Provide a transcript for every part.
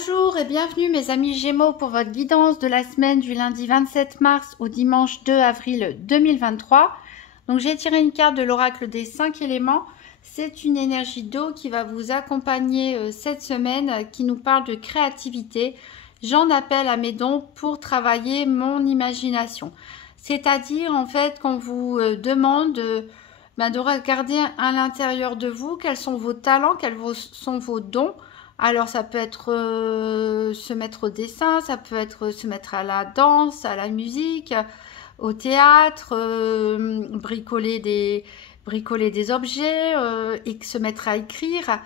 Bonjour et bienvenue mes amis Gémeaux pour votre guidance de la semaine du lundi 27 mars au dimanche 2 avril 2023. Donc j'ai tiré une carte de l'oracle des 5 éléments. C'est une énergie d'eau qui va vous accompagner cette semaine, qui nous parle de créativité. J'en appelle à mes dons pour travailler mon imagination. C'est-à-dire en fait qu'on vous demande de regarder à l'intérieur de vous quels sont vos talents, quels sont vos dons. Alors ça peut être se mettre au dessin, ça peut être se mettre à la danse, à la musique, au théâtre, bricoler des objets et se mettre à écrire,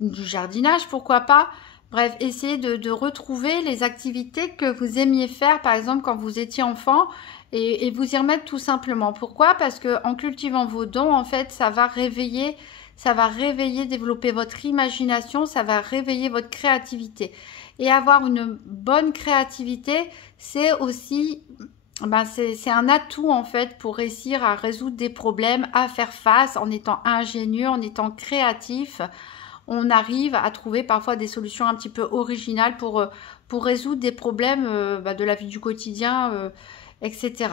du jardinage, pourquoi pas. Bref, essayez de retrouver les activités que vous aimiez faire, par exemple quand vous étiez enfant, et vous y remettre tout simplement. Pourquoi? Parce que en cultivant vos dons, en fait, ça va réveiller, développer votre imagination, ça va réveiller votre créativité. Et avoir une bonne créativité, c'est aussi, c'est un atout en fait pour réussir à résoudre des problèmes, à faire face en étant ingénieux, en étant créatif. On arrive à trouver parfois des solutions un petit peu originales pour résoudre des problèmes de la vie du quotidien, etc.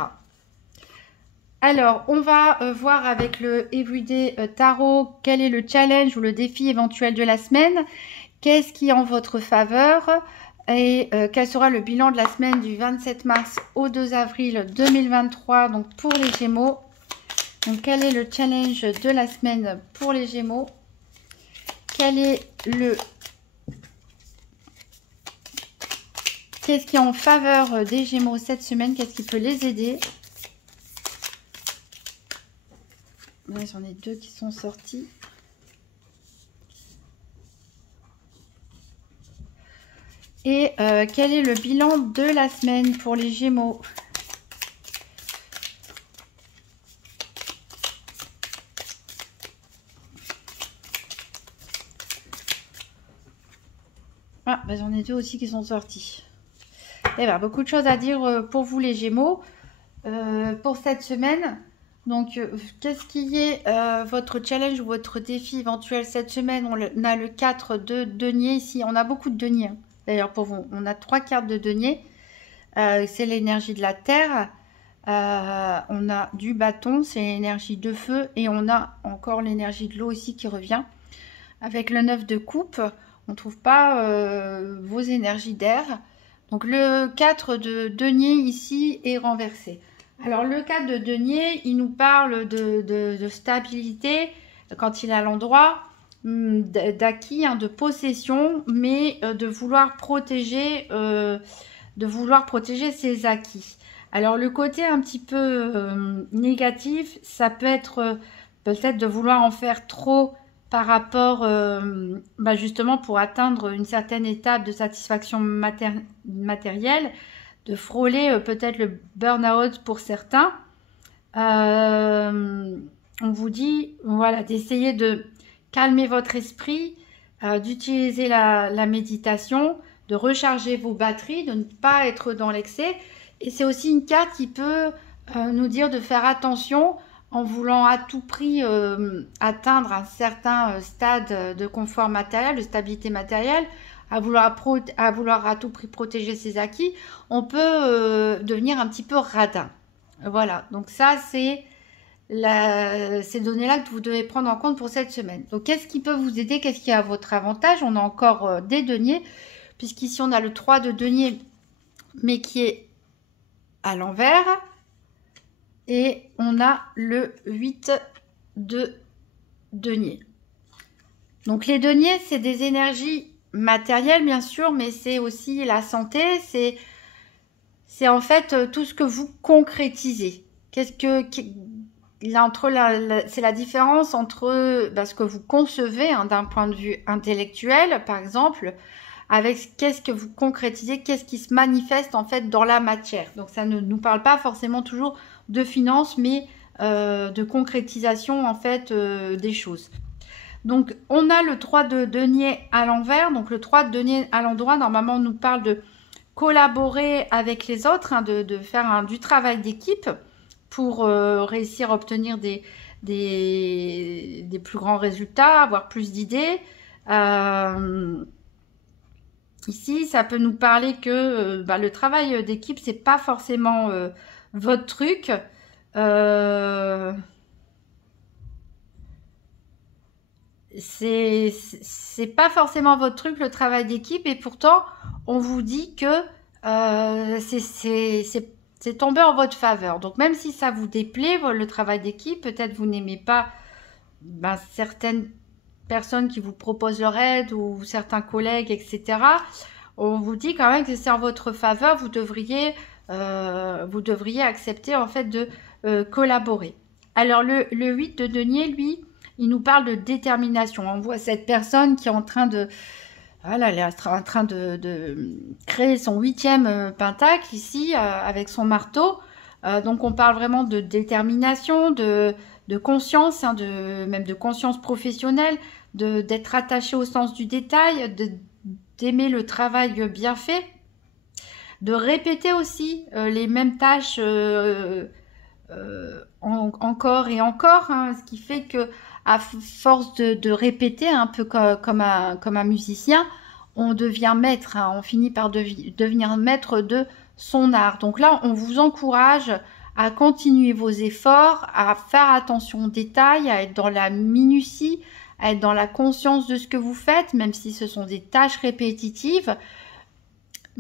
Alors, on va voir avec le Everyday Tarot quel est le challenge ou le défi éventuel de la semaine. Qu'est-ce qui est en votre faveur et quel sera le bilan de la semaine du 27 mars au 2 avril 2023 donc pour les Gémeaux. Donc, quel est le challenge de la semaine pour les Gémeaux? Qu'est-ce qui est en faveur des Gémeaux cette semaine? Qu'est-ce qui peut les aider? Là, j'en ai deux qui sont sortis. Et quel est le bilan de la semaine pour les Gémeaux? J'en ai deux aussi qui sont sortis. Eh bien, beaucoup de choses à dire pour vous les Gémeaux pour cette semaine. Donc, qu'est-ce qui est votre challenge ou votre défi éventuel cette semaine? On a le 4 de denier ici. On a beaucoup de deniers. Hein. D'ailleurs, pour vous, on a 3 cartes de denier. C'est l'énergie de la terre. On a du bâton, c'est l'énergie de feu. Et on a encore l'énergie de l'eau ici qui revient. Avec le 9 de coupe, on ne trouve pas vos énergies d'air. Donc, le 4 de denier ici est renversé. Alors, le 4 de denier, il nous parle de stabilité quand il est à l'endroit, d'acquis, de possession, mais de vouloir protéger ses acquis. Alors, le côté un petit peu négatif, ça peut être peut-être de vouloir en faire trop par rapport justement pour atteindre une certaine étape de satisfaction matérielle, de frôler peut-être le burn-out pour certains. On vous dit voilà, d'essayer de calmer votre esprit, d'utiliser la méditation, de recharger vos batteries, de ne pas être dans l'excès. Et c'est aussi une carte qui peut nous dire de faire attention en voulant à tout prix atteindre un certain stade de confort matériel, de stabilité matérielle, à vouloir à tout prix protéger ses acquis, on peut devenir un petit peu radin. Voilà, donc ça c'est ces données-là que vous devez prendre en compte pour cette semaine. Donc qu'est-ce qui peut vous aider? Qu'est-ce qui est à votre avantage? On a encore des deniers, puisqu'ici on a le 3 de denier, mais qui est à l'envers. Et on a le 8 de denier. Donc les deniers, c'est des énergies matérielles, bien sûr, mais c'est aussi la santé. C'est en fait tout ce que vous concrétisez. C'est la différence entre ce que vous concevez d'un point de vue intellectuel, par exemple, avec qu'est-ce que vous concrétisez, qu'est-ce qui se manifeste en fait dans la matière. Donc ça ne nous parle pas forcément toujours de finances, mais de concrétisation en fait des choses. Donc on a le 3 de denier à l'envers. Donc le 3 de denier à l'endroit, normalement on nous parle de collaborer avec les autres, de faire du travail d'équipe pour réussir à obtenir des plus grands résultats, avoir plus d'idées, Ici, ça peut nous parler que le travail d'équipe, c'est pas forcément votre truc. C'est pas forcément votre truc, le travail d'équipe, et pourtant, on vous dit que c'est tombé en votre faveur. Donc, même si ça vous déplaît, le travail d'équipe, peut-être vous n'aimez pas certaines personnes qui vous proposent leur aide ou certains collègues, etc. On vous dit quand même que c'est en votre faveur, vous devriez accepter en fait de collaborer. Alors le 8 de denier, lui, il nous parle de détermination. On voit cette personne qui est en train de... Voilà, elle est en train de créer son 8e pentacle ici avec son marteau. Donc on parle vraiment de détermination, de conscience, hein, même de conscience professionnelle, d'être attaché au sens du détail, d'aimer le travail bien fait, de répéter aussi les mêmes tâches encore et encore, hein, ce qui fait que à force de répéter, un peu comme un musicien, on devient maître, hein, on finit par devenir maître de son art. Donc là, on vous encourage à continuer vos efforts, à faire attention aux détails, à être dans la minutie, à être dans la conscience de ce que vous faites, même si ce sont des tâches répétitives.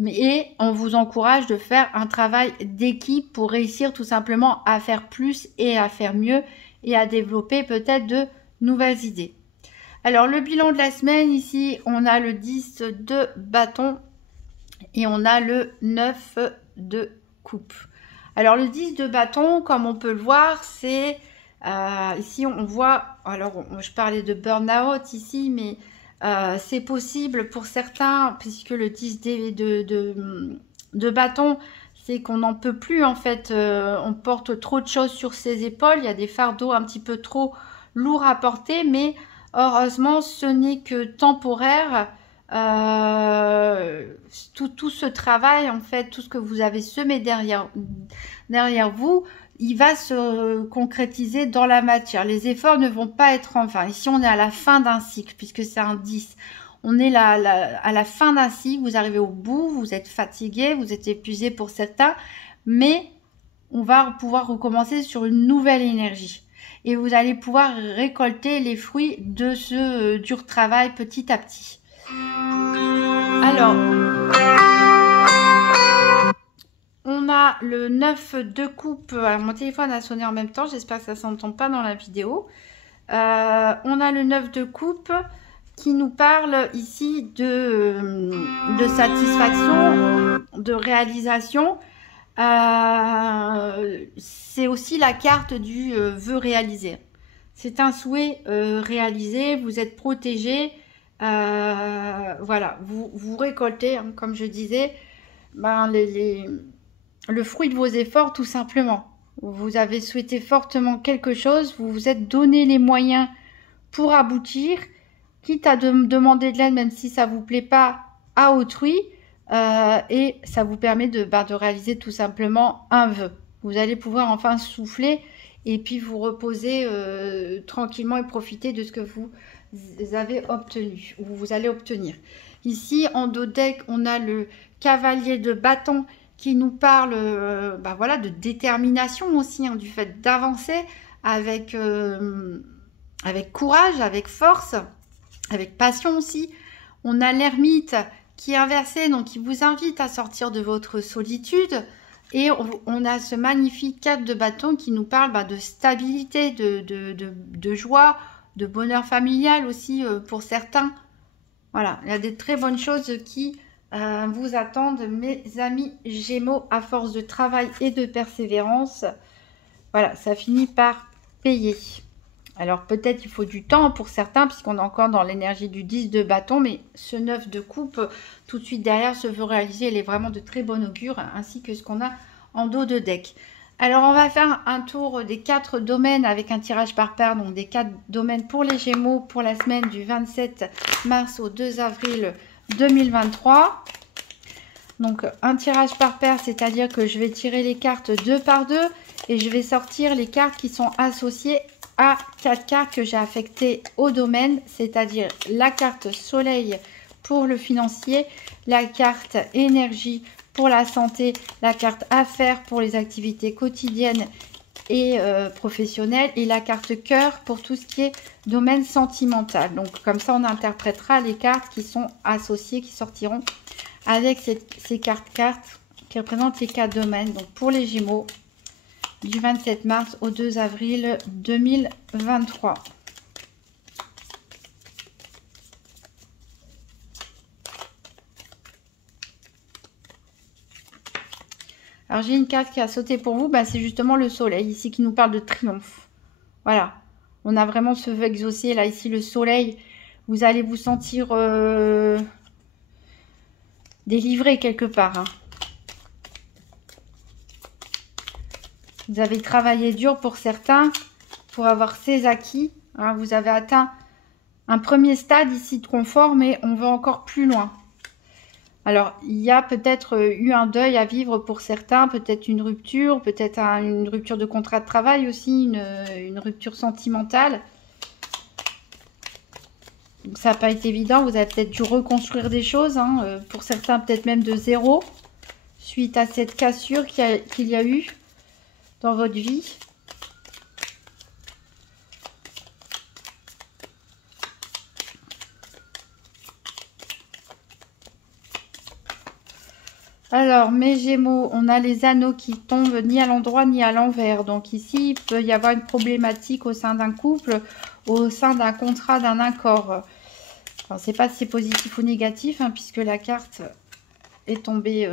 Et on vous encourage de faire un travail d'équipe pour réussir tout simplement à faire plus et à faire mieux et à développer peut-être de nouvelles idées. Alors le bilan de la semaine, ici on a le 10 de bâton et on a le 9 de coupe. Alors le 10 de bâton, comme on peut le voir, c'est ici on voit, alors je parlais de burn-out ici, mais c'est possible pour certains, puisque le 10 de bâton, c'est qu'on n'en peut plus en fait, on porte trop de choses sur ses épaules, il y a des fardeaux un petit peu trop lourds à porter, mais heureusement ce n'est que temporaire. Tout ce travail, en fait, tout ce que vous avez semé derrière vous, il va se concrétiser dans la matière. Les efforts ne vont pas être en vain. Ici, on est à la fin d'un cycle, puisque c'est un 10. On est là, à la fin d'un cycle, vous arrivez au bout, vous êtes fatigué, vous êtes épuisé pour certains, mais on va pouvoir recommencer sur une nouvelle énergie. Et vous allez pouvoir récolter les fruits de ce dur travail petit à petit. Alors, on a le 9 de coupe. Mon téléphone a sonné en même temps, j'espère que ça ne s'entend pas dans la vidéo. On a le 9 de coupe qui nous parle ici de satisfaction, de réalisation. C'est aussi la carte du vœu réalisé. C'est un souhait réalisé, vous êtes protégé. Voilà, vous récoltez, hein, comme je disais, le fruit de vos efforts tout simplement. Vous avez souhaité fortement quelque chose, vous vous êtes donné les moyens pour aboutir, quitte à demander de l'aide même si ça vous plaît pas à autrui, et ça vous permet de réaliser tout simplement un vœu. Vous allez pouvoir enfin souffler et puis vous reposer tranquillement et profiter de ce que vous avez obtenu ou vous allez obtenir. Ici en dos deck, on a le cavalier de bâton qui nous parle voilà, de détermination aussi, hein, du fait d'avancer avec courage, avec force, avec passion aussi. On a l'ermite qui est inversé, donc qui vous invite à sortir de votre solitude. Et on a ce magnifique 4 de bâton qui nous parle de stabilité, de joie, de bonheur familial aussi pour certains. Voilà, il y a des très bonnes choses qui vous attendent, mes amis Gémeaux, à force de travail et de persévérance. Voilà, ça finit par payer. Alors peut-être il faut du temps pour certains, puisqu'on est encore dans l'énergie du 10 de bâton, mais ce 9 de coupe, tout de suite derrière, se veut réaliser, il est vraiment de très bon augure, ainsi que ce qu'on a en dos de deck. Alors on va faire un tour des 4 domaines avec un tirage par paire, donc des 4 domaines pour les Gémeaux pour la semaine du 27 mars au 2 avril 2023. Donc un tirage par paire, c'est-à-dire que je vais tirer les cartes 2 par 2 et je vais sortir les cartes qui sont associées à 4 cartes que j'ai affectées au domaine, c'est-à-dire la carte soleil pour le financier, la carte énergie pour la santé, la carte affaires pour les activités quotidiennes et professionnelles, et la carte cœur pour tout ce qui est domaine sentimental. Donc comme ça, on interprétera les cartes qui sont associées, qui sortiront avec ces cartes qui représentent les 4 domaines. Donc pour les Gémeaux, du 27 mars au 2 avril 2023. Alors j'ai une carte qui a sauté pour vous, bah, c'est justement le soleil ici qui nous parle de triomphe. Voilà, on a vraiment ce vœu exaucé là ici, le soleil. Vous allez vous sentir délivré quelque part. Hein. Vous avez travaillé dur pour certains, pour avoir ces acquis. Hein, vous avez atteint un premier stade ici de confort, mais on va encore plus loin. Alors, il y a peut-être eu un deuil à vivre pour certains, peut-être une rupture de contrat de travail aussi, une rupture sentimentale. Donc, ça n'a pas été évident, vous avez peut-être dû reconstruire des choses, hein, pour certains peut-être même de zéro, suite à cette cassure qu'il y a eu dans votre vie. Alors, mes Gémeaux, on a les anneaux qui tombent ni à l'endroit ni à l'envers. Donc ici, il peut y avoir une problématique au sein d'un couple, au sein d'un contrat, d'un accord. Je ne sais pas si c'est positif ou négatif, hein, puisque la carte est tombée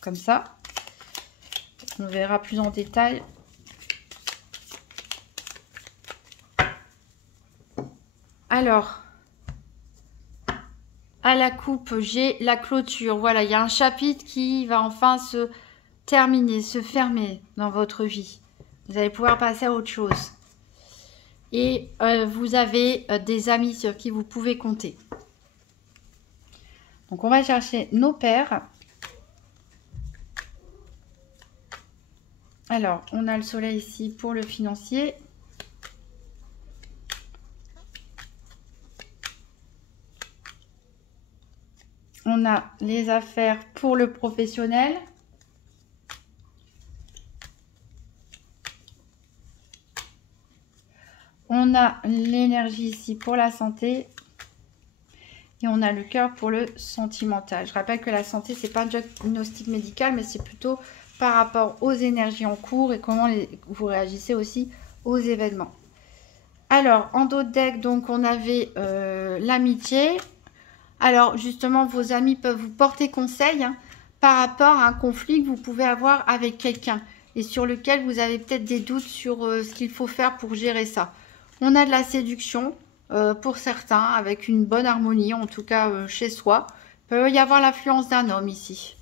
comme ça. On verra plus en détail. Alors, à la coupe, j'ai la clôture. Voilà, il y a un chapitre qui va enfin se terminer, se fermer dans votre vie. Vous allez pouvoir passer à autre chose. Et vous avez des amis sur qui vous pouvez compter. Donc, on va chercher nos paires. Alors, on a le soleil ici pour le financier. On a les affaires pour le professionnel. On a l'énergie ici pour la santé. Et on a le cœur pour le sentimental. Je rappelle que la santé, c'est pas un diagnostic médical, mais c'est plutôt par rapport aux énergies en cours et comment vous réagissez aussi aux événements. Alors, en dos de deck, donc, on avait l'amitié. Alors, justement, vos amis peuvent vous porter conseil, hein, par rapport à un conflit que vous pouvez avoir avec quelqu'un et sur lequel vous avez peut-être des doutes sur ce qu'il faut faire pour gérer ça. On a de la séduction pour certains, avec une bonne harmonie, en tout cas chez soi. Il peut y avoir l'influence d'un homme ici.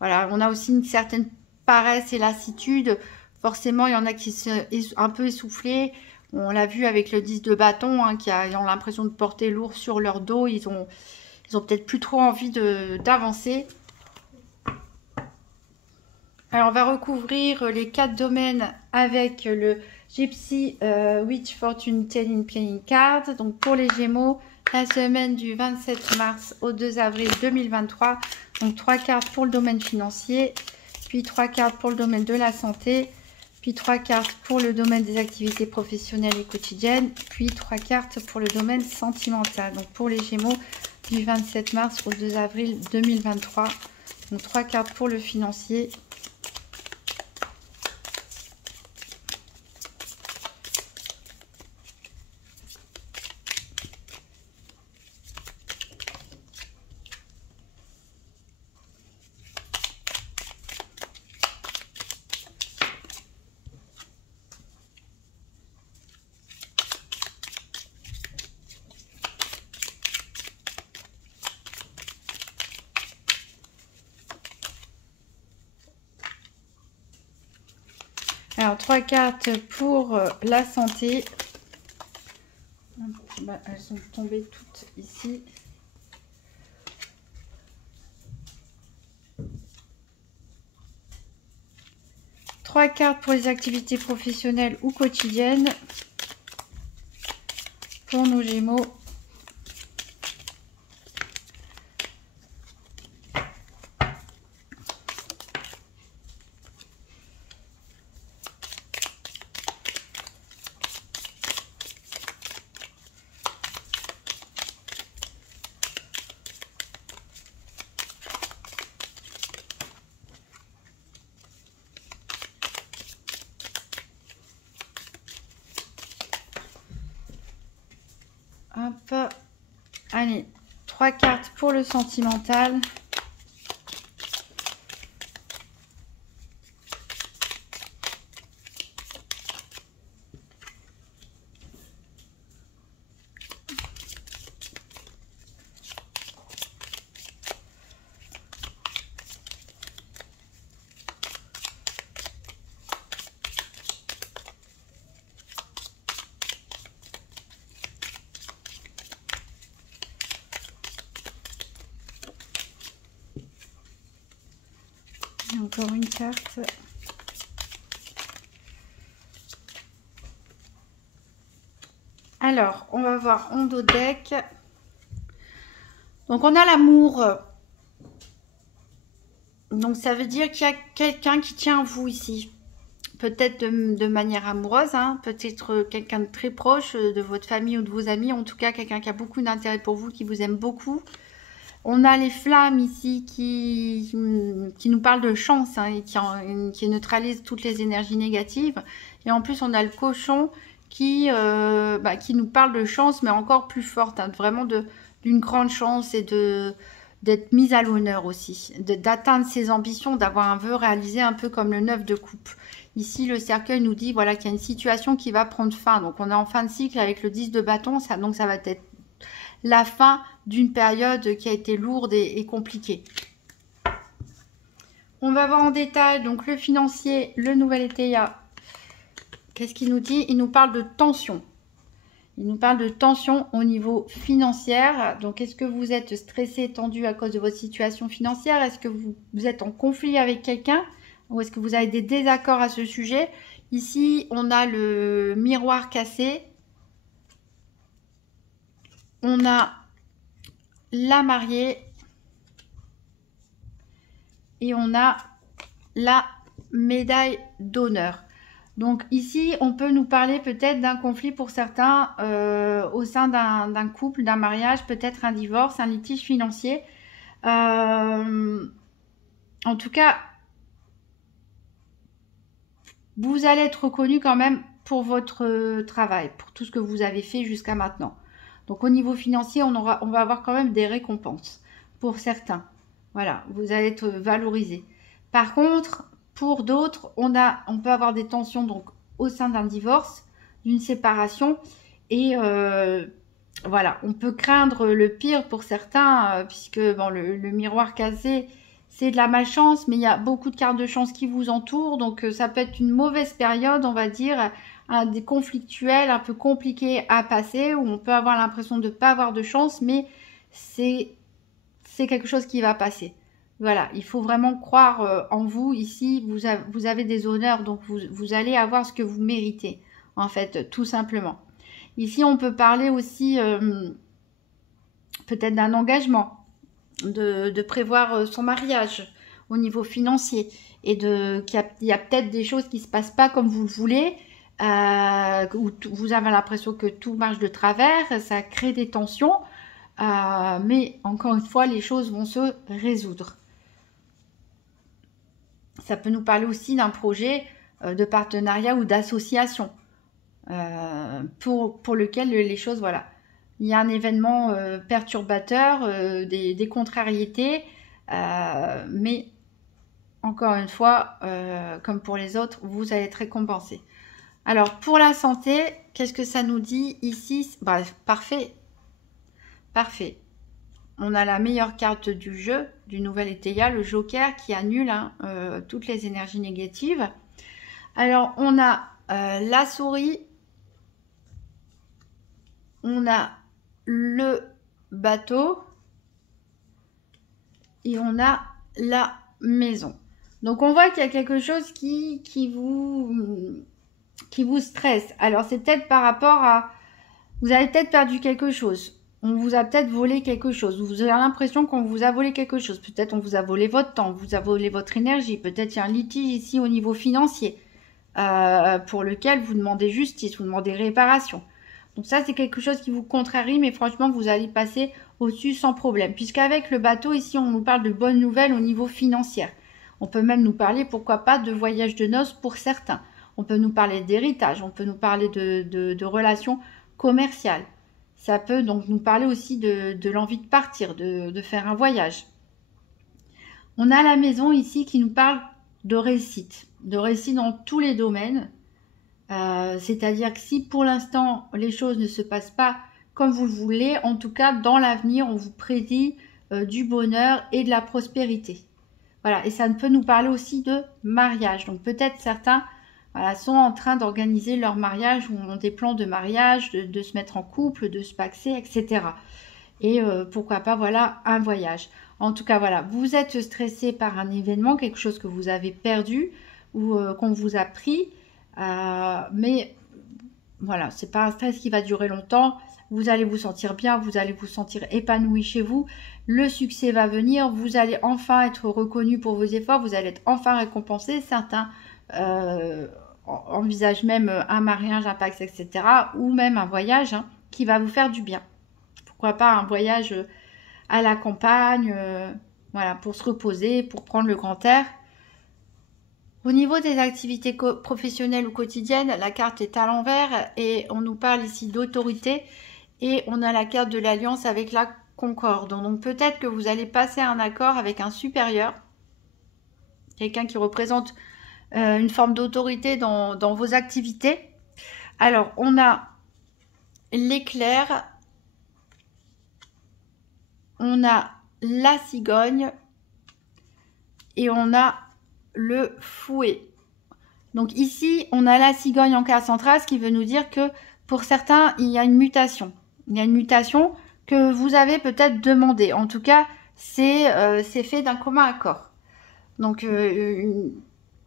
Voilà, on a aussi une certaine paresse et lassitude. Forcément, il y en a qui sont un peu essoufflés. On l'a vu avec le 10 de bâton, hein, qui ont l'impression de porter lourd sur leur dos. Ils ont peut-être plus trop envie d'avancer. Alors, on va recouvrir les 4 domaines avec le Gypsy Witch Fortune Telling Playing Card. Donc, pour les Gémeaux, la semaine du 27 mars au 2 avril 2023. Donc, 3 cartes pour le domaine financier, puis 3 cartes pour le domaine de la santé, puis 3 cartes pour le domaine des activités professionnelles et quotidiennes, puis 3 cartes pour le domaine sentimental. Donc, pour les Gémeaux, du 27 mars au 2 avril 2023. Donc, 3 cartes pour le financier. Alors, 3 cartes pour la santé. Bah, elles sont tombées toutes ici. 3 cartes pour les activités professionnelles ou quotidiennes pour nos Gémeaux. Hop. Allez, 3 cartes pour le sentimental. Encore une carte. Alors, on va voir en dos deck. Donc, on a l'amour. Donc, ça veut dire qu'il y a quelqu'un qui tient à vous ici. Peut-être de manière amoureuse, hein, peut-être quelqu'un de très proche de votre famille ou de vos amis. En tout cas, quelqu'un qui a beaucoup d'intérêt pour vous, qui vous aime beaucoup. On a les flammes ici qui nous parlent de chance, hein, et qui neutralisent toutes les énergies négatives. Et en plus, on a le cochon qui nous parle de chance, mais encore plus forte, hein, vraiment d'une grande chance et d'être mise à l'honneur aussi, d'atteindre ses ambitions, d'avoir un vœu réalisé un peu comme le 9 de coupe. Ici, le cercueil nous dit voilà, qu'il y a une situation qui va prendre fin. Donc, on est en fin de cycle avec le 10 de bâton, donc ça va être la fin d'une période qui a été lourde et compliquée. On va voir en détail donc le financier, le nouvel Étéia. Qu'est-ce qu'il nous dit? Il nous parle de tension. Il nous parle de tension au niveau financier. Donc, est-ce que vous êtes stressé, tendu à cause de votre situation financière? Est-ce que vous êtes en conflit avec quelqu'un? Ou est-ce que vous avez des désaccords à ce sujet? Ici, on a le miroir cassé. On a la mariée. Et on a la médaille d'honneur. Donc ici, on peut nous parler peut-être d'un conflit pour certains au sein d'un couple, d'un mariage, peut-être un divorce, un litige financier. En tout cas, vous allez être reconnu quand même pour votre travail, pour tout ce que vous avez fait jusqu'à maintenant. Donc au niveau financier, on va avoir quand même des récompenses pour certains. Voilà, vous allez être valorisé. Par contre, pour d'autres, on peut avoir des tensions donc au sein d'un divorce, d'une séparation. Et voilà, on peut craindre le pire pour certains, puisque bon, le miroir cassé, c'est de la malchance, mais il y a beaucoup de cartes de chance qui vous entourent. Donc ça peut être une mauvaise période, on va dire, des conflictuels un peu compliqués à passer, où on peut avoir l'impression de ne pas avoir de chance, mais c'est quelque chose qui va passer. Voilà, il faut vraiment croire en vous. Ici, vous avez des honneurs, donc vous allez avoir ce que vous méritez, en fait, tout simplement. Ici, on peut parler aussi peut-être d'un engagement, de prévoir son mariage au niveau financier, et qu'il y a peut-être des choses qui ne se passent pas comme vous le voulez, où vous avez l'impression que tout marche de travers, ça crée des tensions, mais encore une fois, les choses vont se résoudre. Ça peut nous parler aussi d'un projet de partenariat ou d'association pour lequel les choses, voilà. Il y a un événement perturbateur, des contrariétés, mais encore une fois, comme pour les autres, vous allez être récompensé. Alors, pour la santé, qu'est-ce que ça nous dit ici? Bah, parfait. Parfait. On a la meilleure carte du jeu, du nouvel Étéia, le Joker, qui annule toutes les énergies négatives. Alors, on a la souris. On a le bateau. Et on a la maison. Donc on voit qu'il y a quelque chose qui vous stresse. Alors c'est peut-être par rapport à... Vous avez peut-être perdu quelque chose. On vous a peut-être volé quelque chose. Vous avez l'impression qu'on vous a volé quelque chose. Peut-être on vous a volé votre temps, on vous a volé votre énergie. Peut-être il y a un litige ici au niveau financier pour lequel vous demandez justice, vous demandez réparation. Donc ça, c'est quelque chose qui vous contrarie, mais franchement, vous allez passer au-dessus sans problème. Puisqu'avec le bateau, ici, on nous parle de bonnes nouvelles au niveau financier. On peut même nous parler, pourquoi pas, de voyage de noces pour certains. On peut nous parler d'héritage, on peut nous parler de relations commerciales. Ça peut donc nous parler aussi de l'envie de partir, de faire un voyage. On a la maison ici qui nous parle de réussite dans tous les domaines. C'est-à-dire que si pour l'instant les choses ne se passent pas comme vous le voulez, en tout cas dans l'avenir on vous prédit du bonheur et de la prospérité. Voilà, et ça peut nous parler aussi de mariage. Donc peut-être certains sont en train d'organiser leur mariage ou ont des plans de mariage, de se mettre en couple, de se paxer, etc. Et pourquoi pas, voilà, un voyage. En tout cas, voilà, vous êtes stressé par un événement, quelque chose que vous avez perdu ou qu'on vous a pris. Mais voilà, c'est pas un stress qui va durer longtemps. Vous allez vous sentir bien, vous allez vous sentir épanoui chez vous. Le succès va venir, vous allez enfin être reconnu pour vos efforts, vous allez être enfin récompensé. Certains envisagent même un mariage, un pax, etc. Ou même un voyage qui va vous faire du bien. Pourquoi pas un voyage à la campagne, voilà, pour se reposer, pour prendre le grand air. Au niveau des activités professionnelles ou quotidiennes, la carte est à l'envers et on nous parle ici d'autorité et on a la carte de l'alliance avec la concorde. Donc peut-être que vous allez passer un accord avec un supérieur, quelqu'un qui représente une forme d'autorité dans vos activités. Alors on a l'éclair, on a la cigogne et on a le fouet. Donc ici, on a la cigogne en carte centrale, ce qui veut nous dire que pour certains, il y a une mutation. Il y a une mutation que vous avez peut-être demandé. En tout cas, c'est fait d'un commun accord. Donc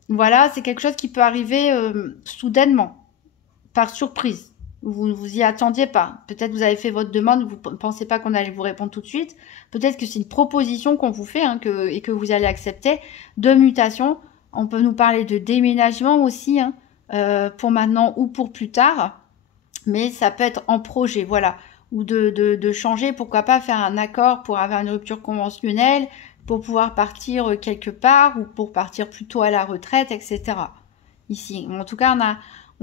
voilà, c'est quelque chose qui peut arriver soudainement, par surprise. Vous ne vous y attendiez pas. Peut-être vous avez fait votre demande, vous ne pensez pas qu'on allait vous répondre tout de suite. Peut-être que c'est une proposition qu'on vous fait et que vous allez accepter de mutation. On peut nous parler de déménagement aussi, pour maintenant ou pour plus tard. Mais ça peut être en projet, voilà. Ou de changer, pourquoi pas faire un accord pour avoir une rupture conventionnelle, pour pouvoir partir quelque part ou pour partir plutôt à la retraite, etc. Ici, en tout cas,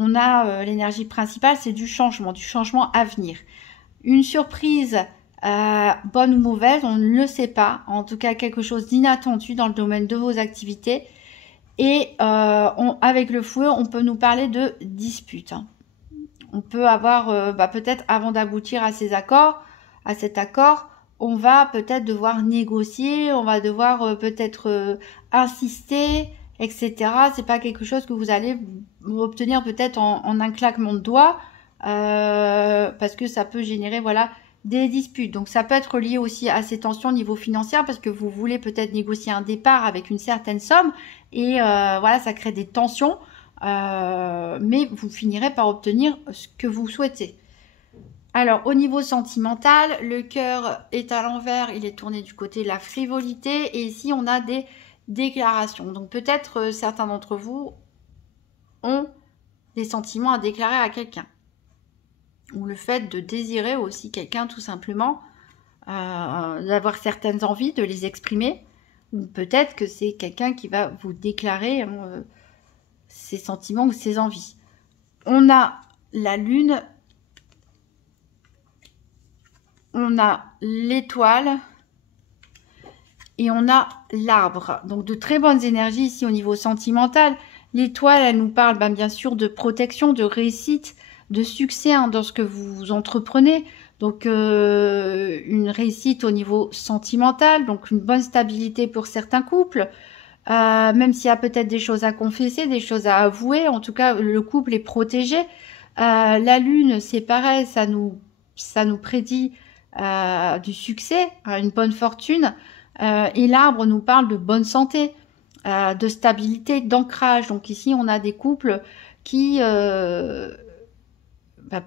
on a l'énergie principale, c'est du changement à venir. Une surprise, bonne ou mauvaise, on ne le sait pas. En tout cas, quelque chose d'inattendu dans le domaine de vos activités. Et avec le fouet, on peut nous parler de dispute. On peut avoir, peut-être avant d'aboutir à cet accord, on va peut-être devoir négocier, on va devoir peut-être insister, etc. C'est pas quelque chose que vous allez obtenir peut-être en un claquement de doigts, parce que ça peut générer, voilà, des disputes. Donc ça peut être lié aussi à ces tensions au niveau financier, parce que vous voulez peut-être négocier un départ avec une certaine somme, et voilà, ça crée des tensions, mais vous finirez par obtenir ce que vous souhaitez. Alors, au niveau sentimental, le cœur est à l'envers, il est tourné du côté de la frivolité, et ici on a des déclaration. Donc peut-être certains d'entre vous ont des sentiments à déclarer à quelqu'un. Ou le fait de désirer aussi quelqu'un tout simplement, d'avoir certaines envies, de les exprimer. Ou peut-être que c'est quelqu'un qui va vous déclarer ses sentiments ou ses envies. On a la lune, on a l'étoile, et on a l'arbre. Donc de très bonnes énergies ici au niveau sentimental. L'étoile, elle nous parle bien sûr de protection, de réussite, de succès dans ce que vous entreprenez. Donc une réussite au niveau sentimental, donc une bonne stabilité pour certains couples. Même s'il y a peut-être des choses à confesser, des choses à avouer. En tout cas, le couple est protégé. La lune, c'est pareil, ça nous prédit du succès, une bonne fortune. Et l'arbre nous parle de bonne santé. de stabilité, d'ancrage. Donc ici, on a des couples qui, bah,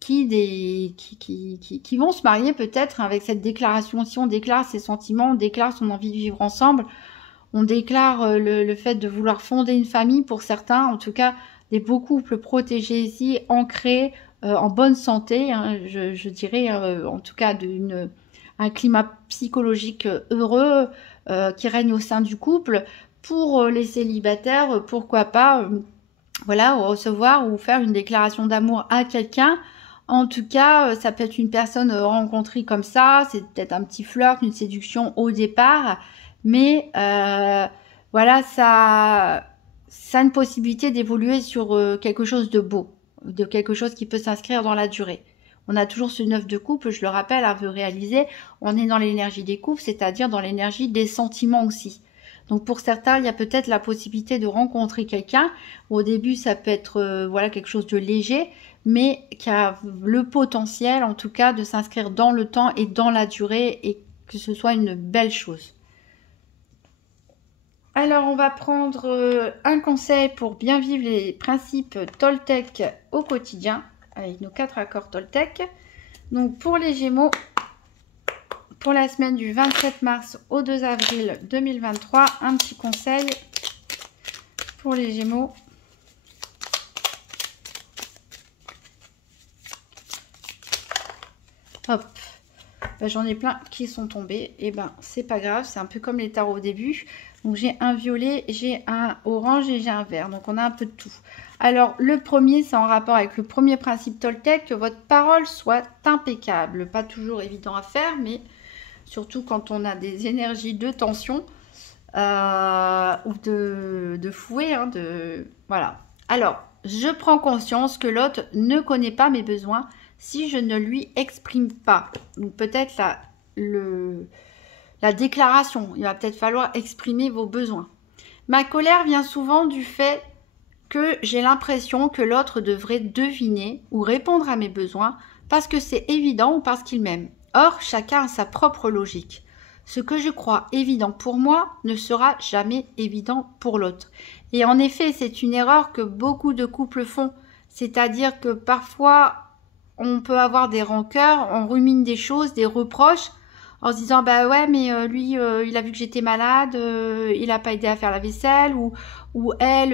qui vont se marier peut-être avec cette déclaration. Si on déclare ses sentiments, on déclare son envie de vivre ensemble, on déclare le fait de vouloir fonder une famille pour certains, en tout cas des beaux couples protégés ici, ancrés, en bonne santé, hein, je dirais, en tout cas un climat psychologique heureux qui règne au sein du couple. Pour les célibataires, pourquoi pas voilà, recevoir ou faire une déclaration d'amour à quelqu'un. En tout cas, ça peut être une personne rencontrée comme ça, c'est peut-être un petit flirt, une séduction au départ, mais voilà, ça a une possibilité d'évoluer sur quelque chose de beau, de quelque chose qui peut s'inscrire dans la durée. On a toujours ce 9 de coupe, je le rappelle, à veut réaliser, on est dans l'énergie des couples, c'est-à-dire dans l'énergie des sentiments aussi. Donc pour certains, il y a peut-être la possibilité de rencontrer quelqu'un. Au début, ça peut être voilà, quelque chose de léger, mais qui a le potentiel, en tout cas, de s'inscrire dans le temps et dans la durée et que ce soit une belle chose. Alors, on va prendre un conseil pour bien vivre les principes Toltec au quotidien, avec nos 4 accords Toltec. Donc, pour les Gémeaux, pour la semaine du 27 mars au 2 avril 2023, un petit conseil pour les Gémeaux. Hop, ben, j'en ai plein qui sont tombés. Et ben, c'est pas grave, c'est un peu comme les tarots au début. Donc, j'ai un violet, j'ai un orange et j'ai un vert. Donc, on a un peu de tout. Alors, le premier, c'est en rapport avec le premier principe Toltec, que votre parole soit impeccable. Pas toujours évident à faire, mais surtout quand on a des énergies de tension ou de fouet. Hein, voilà. Alors, je prends conscience que l'autre ne connaît pas mes besoins si je ne lui exprime pas. Donc, peut-être la déclaration. Il va peut-être falloir exprimer vos besoins. Ma colère vient souvent du fait que j'ai l'impression que l'autre devrait deviner ou répondre à mes besoins parce que c'est évident ou parce qu'il m'aime. Or, chacun a sa propre logique. Ce que je crois évident pour moi ne sera jamais évident pour l'autre. Et en effet, c'est une erreur que beaucoup de couples font. C'est-à-dire que parfois, on peut avoir des rancœurs, on rumine des choses, des reproches, en se disant bah ouais mais lui il a vu que j'étais malade, il n'a pas aidé à faire la vaisselle, ou elle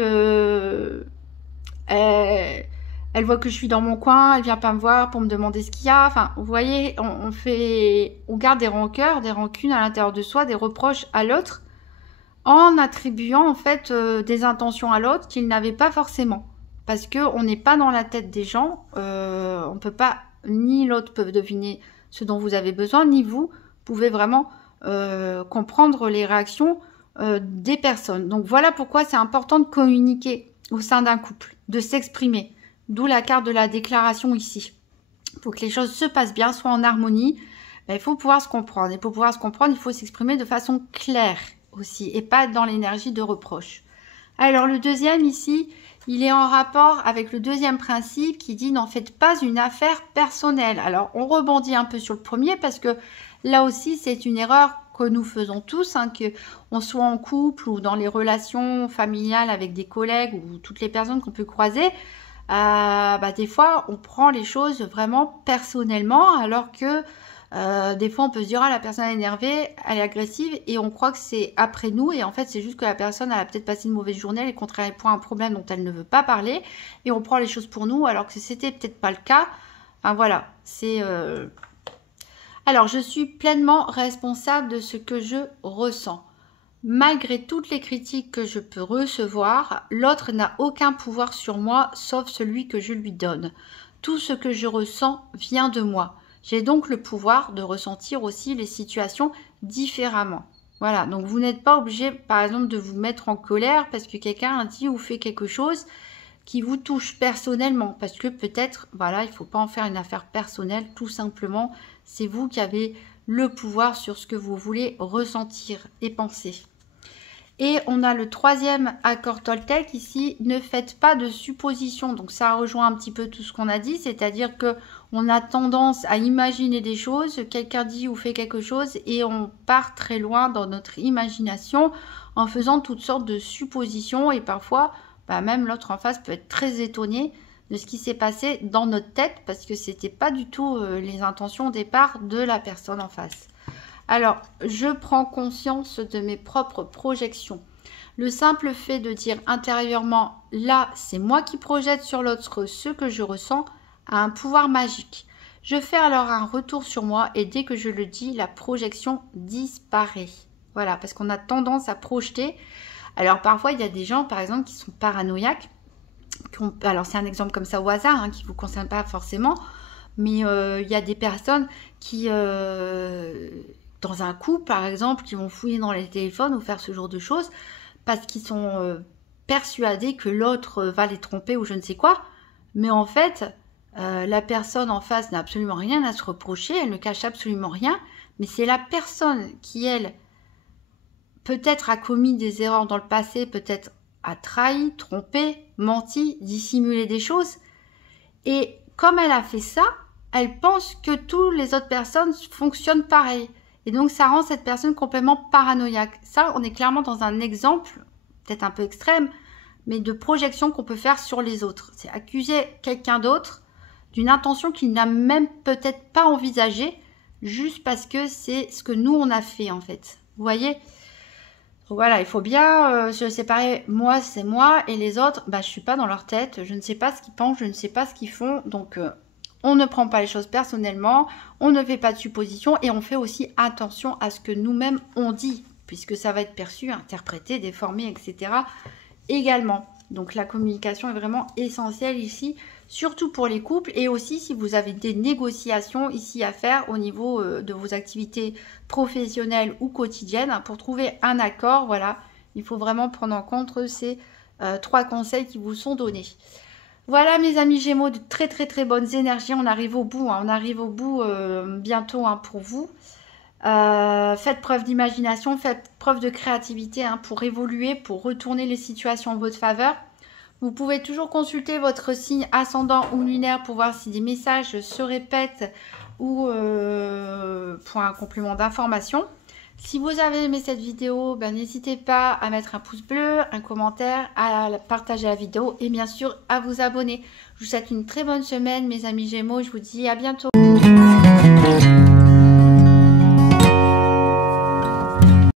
elle voit que je suis dans mon coin, elle vient pas me voir pour me demander ce qu'il y a. Enfin, vous voyez, on garde des rancœurs, des rancunes à l'intérieur de soi, des reproches à l'autre, en attribuant en fait des intentions à l'autre qu'il n'avait pas forcément. Parce qu'on n'est pas dans la tête des gens, on peut pas, ni l'autre peut deviner ce dont vous avez besoin, ni vous pouvez vraiment comprendre les réactions des personnes. Donc voilà pourquoi c'est important de communiquer au sein d'un couple, de s'exprimer. D'où la carte de la déclaration ici. Pour que les choses se passent bien, soient en harmonie, ben, il faut pouvoir se comprendre. Et pour pouvoir se comprendre, il faut s'exprimer de façon claire aussi, et pas dans l'énergie de reproche. Alors le deuxième ici, il est en rapport avec le deuxième principe qui dit n'en faites pas une affaire personnelle. Alors on rebondit un peu sur le premier parce que là aussi c'est une erreur que nous faisons tous, hein, qu'on soit en couple ou dans les relations familiales avec des collègues ou toutes les personnes qu'on peut croiser. Bah, des fois on prend les choses vraiment personnellement alors que des fois on peut se dire ah la personne est énervée, elle est agressive et on croit que c'est après nous et en fait c'est juste que la personne elle a peut-être passé une mauvaise journée, elle est contrariée pour un problème dont elle ne veut pas parler et on prend les choses pour nous alors que c'était peut-être pas le cas. Enfin voilà, c'est alors je suis pleinement responsable de ce que je ressens. Malgré toutes les critiques que je peux recevoir, l'autre n'a aucun pouvoir sur moi sauf celui que je lui donne. Tout ce que je ressens vient de moi. J'ai donc le pouvoir de ressentir aussi les situations différemment. Voilà, donc vous n'êtes pas obligé par exemple de vous mettre en colère parce que quelqu'un a dit ou fait quelque chose qui vous touche personnellement. Parce que peut-être, voilà, il ne faut pas en faire une affaire personnelle, tout simplement. C'est vous qui avez le pouvoir sur ce que vous voulez ressentir et penser. Et on a le troisième accord Toltec ici, ne faites pas de suppositions. Donc ça rejoint un petit peu tout ce qu'on a dit, c'est-à-dire que on a tendance à imaginer des choses, quelqu'un dit ou fait quelque chose et on part très loin dans notre imagination en faisant toutes sortes de suppositions et parfois même l'autre en face peut être très étonné de ce qui s'est passé dans notre tête parce que c'était pas du tout les intentions au départ de la personne en face. Alors, je prends conscience de mes propres projections. Le simple fait de dire intérieurement, là, c'est moi qui projette sur l'autre ce que je ressens, a un pouvoir magique. Je fais alors un retour sur moi et dès que je le dis, la projection disparaît. Voilà, parce qu'on a tendance à projeter. Alors, parfois, il y a des gens, par exemple, qui sont paranoïaques. Alors, c'est un exemple comme ça au hasard, qui ne vous concerne pas forcément. Mais il y a des personnes qui... dans un couple, par exemple, qui vont fouiller dans les téléphones ou faire ce genre de choses parce qu'ils sont persuadés que l'autre va les tromper ou je ne sais quoi. Mais en fait, la personne en face n'a absolument rien à se reprocher, elle ne cache absolument rien, mais c'est la personne qui, elle, peut-être a commis des erreurs dans le passé, peut-être a trahi, trompé, menti, dissimulé des choses. Et comme elle a fait ça, elle pense que toutes les autres personnes fonctionnent pareil. Et donc, ça rend cette personne complètement paranoïaque. Ça, on est clairement dans un exemple, peut-être un peu extrême, mais de projection qu'on peut faire sur les autres. C'est accuser quelqu'un d'autre d'une intention qu'il n'a même peut-être pas envisagée, juste parce que c'est ce que nous, on a fait, en fait. Vous voyez ? Voilà, il faut bien se séparer. Moi, c'est moi, et les autres, je ne suis pas dans leur tête. Je ne sais pas ce qu'ils pensent, je ne sais pas ce qu'ils font, donc... on ne prend pas les choses personnellement, on ne fait pas de suppositions et on fait aussi attention à ce que nous-mêmes on dit, puisque ça va être perçu, interprété, déformé, etc. également. Donc la communication est vraiment essentielle ici, surtout pour les couples et aussi si vous avez des négociations ici à faire au niveau de vos activités professionnelles ou quotidiennes pour trouver un accord. Voilà, il faut vraiment prendre en compte ces 3 conseils qui vous sont donnés. Voilà mes amis Gémeaux, de très très très bonnes énergies, on arrive au bout, on arrive au bout bientôt pour vous. Faites preuve d'imagination, faites preuve de créativité pour évoluer, pour retourner les situations en votre faveur. Vous pouvez toujours consulter votre signe ascendant ou lunaire pour voir si des messages se répètent ou pour un complément d'information. Si vous avez aimé cette vidéo, n'hésitez pas à mettre un pouce bleu, un commentaire, à partager la vidéo et bien sûr à vous abonner. Je vous souhaite une très bonne semaine mes amis Gémeaux, je vous dis à bientôt.